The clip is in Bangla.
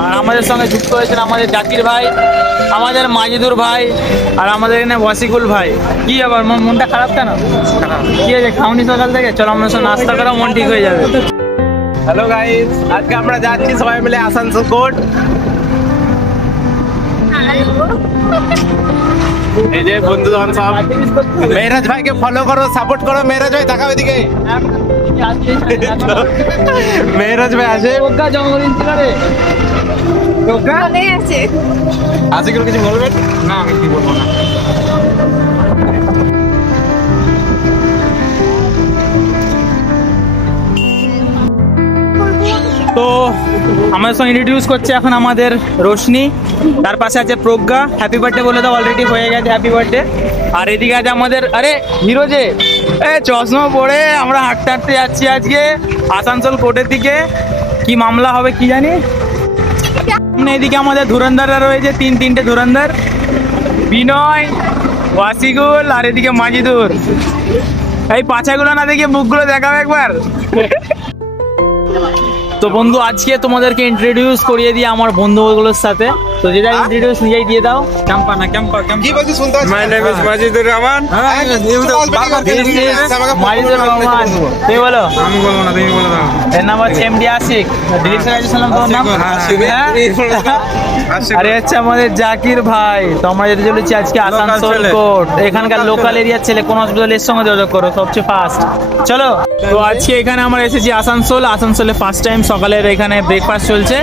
আর আমাদের সঙ্গে যুক্ত হয়েছেন আমাদের জাকির ভাই, আমাদের মাজিদুর ভাই, আর আমাদের এখানে ওয়াসিকুল ভাই। কি আবার মনটা খারাপ কেন? কি আছে, খাওনি সকাল থেকে? চলো আমরা সব নাস্তা করা, মন ঠিক হয়ে যাবে। হ্যালো গাইস, আজকে আমরা যাচ্ছি সবাই মিলে আসানসোল কোর্ট। এই যে বন্ধুগণ সব, মেহরাজ ভাইকে ফলো করো, সাপোর্ট করো। মেহরাজ ভাই তাকাও এদিকে। মেহরাজ ভাই আছে। জঙ্গলিন ছিল রে। আশিকুল কিছু বলবেন? না, আমি কি বলবো না। তো আমাদের সঙ্গে ইন্ট্রোডিউস করছে এখন আমাদের রোশনি, তার পাশে আছে প্রজ্ঞা। হ্যাপি বার্থডে বলে দাও, অলরেডি হয়ে গেছে হ্যাপি বার্থডে। আর এদিকে আছে আমাদের হিরো যে চশমা পরে আমরা হাঁটতে হাঁটতে যাচ্ছি আজকে আসানসোল কোর্টের দিকে। কি মামলা হবে কি জানি। এদিকে আমাদের ধুরন্ধররা রয়েছে, তিনটে ধুরন্ধর, বিনয়, ওয়াসিকুল আর এদিকে মাজিদুর। এই পাছাগুলো না দেখে মুখগুলো দেখাবে একবার। তো বন্ধু, আজকে তোমাদেরকে ইন্ট্রোডিউস করিয়ে দিই আমার বন্ধুগুলোর সাথে। তো যেটা ইন্ট্রোডিউস নিজেই দিয়ে দাও। ক্যাম্পা না ক্যাম্পা কি বলছিস শুনতে পাচ্ছি? My name is Majidur Rahman. Majidur Rahman. তুমি বলো। আমি বলবো না, তুমি বলে দাও। এর নাম হচ্ছে এমডি আশিক। ডিরেক্টর তোমার নাম? আরে হচ্ছে আমাদের জাকির ভাই। তো আমরা যেতে চলেছি আজকে আসানসোল কোর্ট। এখানকার লোকাল এরিয়ার ছেলে, কোন হসপিটালের সঙ্গে যোগাযোগ করো, সবচেয়ে ফাস্ট। চলো। তো আজকে এখানে আমরা এসেছি আসানসোলে ফার্স্ট টাইম সকালের এখানে ব্রেকফাস্ট চলছে।